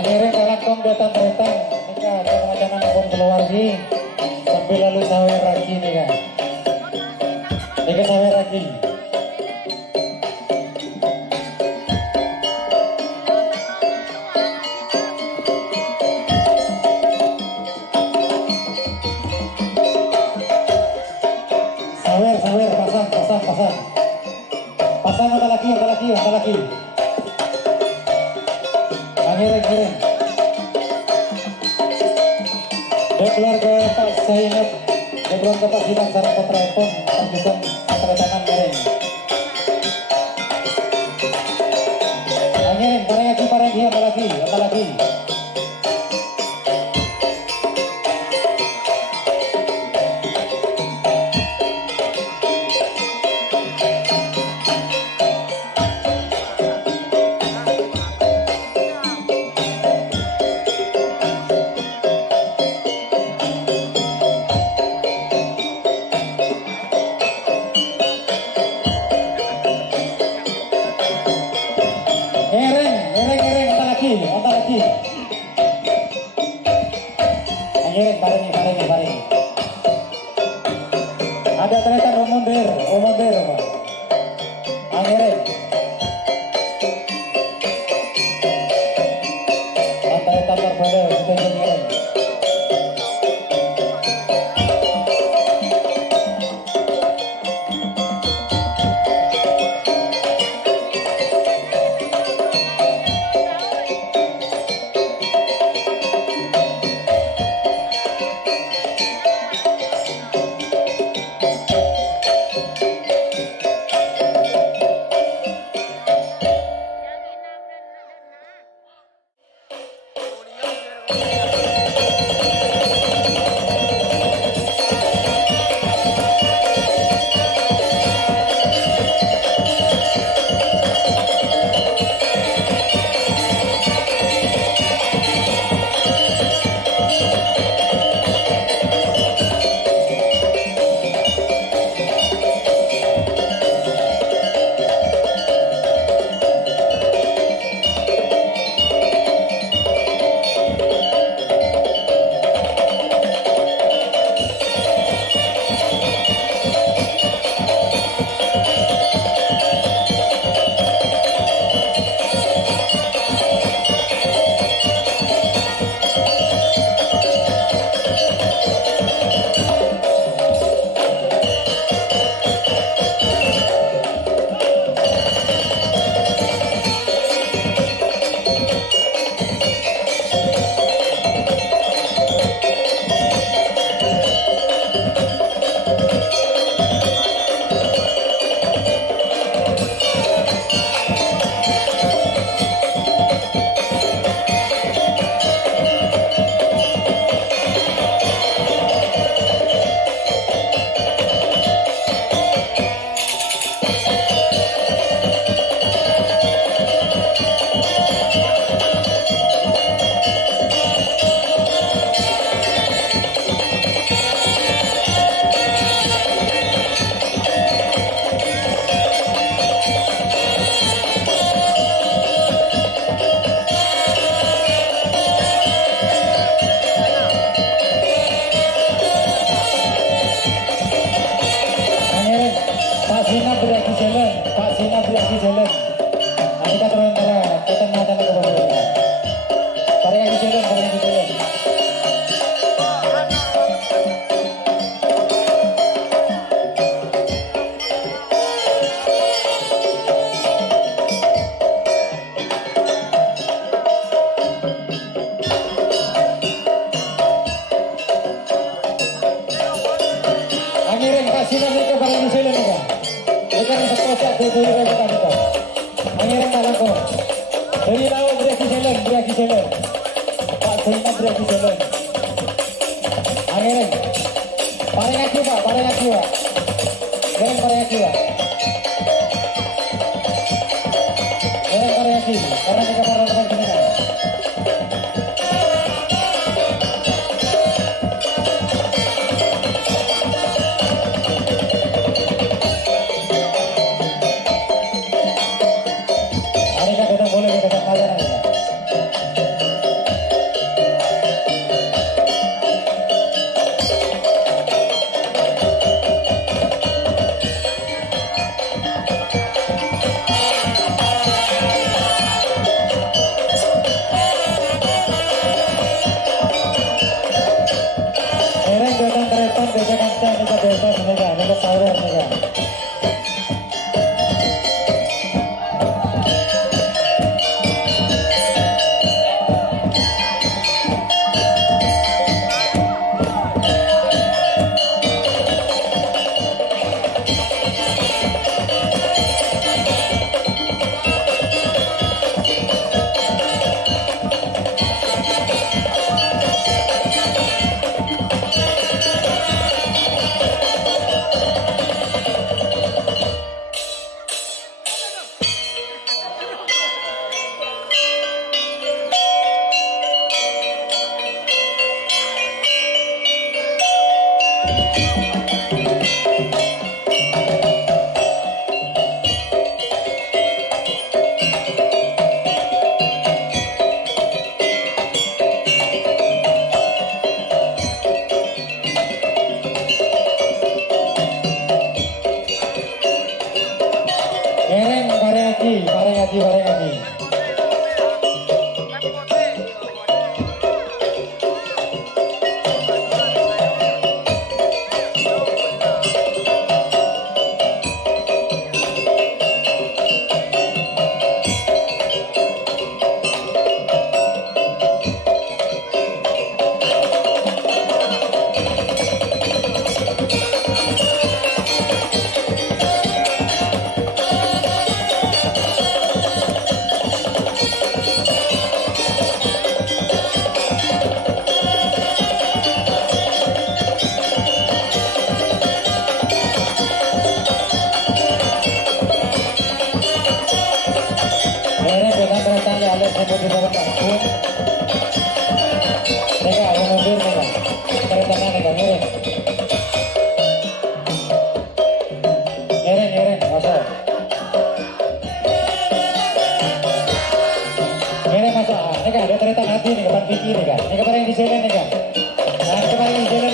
Akhirnya kalangkong datang datang nika macam ngomong keluar sih sambil lalu sawer lagi nika. Nika sawer lagi. Sawer pasang ada lagi Akhirnya dan keluarga Pak Zainab dan keluarga Pak Sidang sarang Potraipun terjun kedatangan ngiring. Ngiring pareng apa lagi Bareng. Ada ternyata umundir Pak. Akhirnya ternyata terpada kita ngiring. Pak Zina berlagi jalan. Nanti kita turun kita mata ke bawah. Bareng lagi jalan. Akhirnya Pak Zina mereka bareng jalan juga. Bukan sekolah dari mereka kita. Akhirnya kalah kok. Dari lawan beraki jalan. Pak Zina beraki jalan. Akhirnya bareng lagi Pak. Bareng lagi Pak. Karena kita bareng dengan boleh kita kalah. ngaji, bareng ngaji, bareng ngaji. Ada kereta nanti nih, kapan Vicky nih kan? Ini kemarin di sini nih kan? Nah, kemarin di sini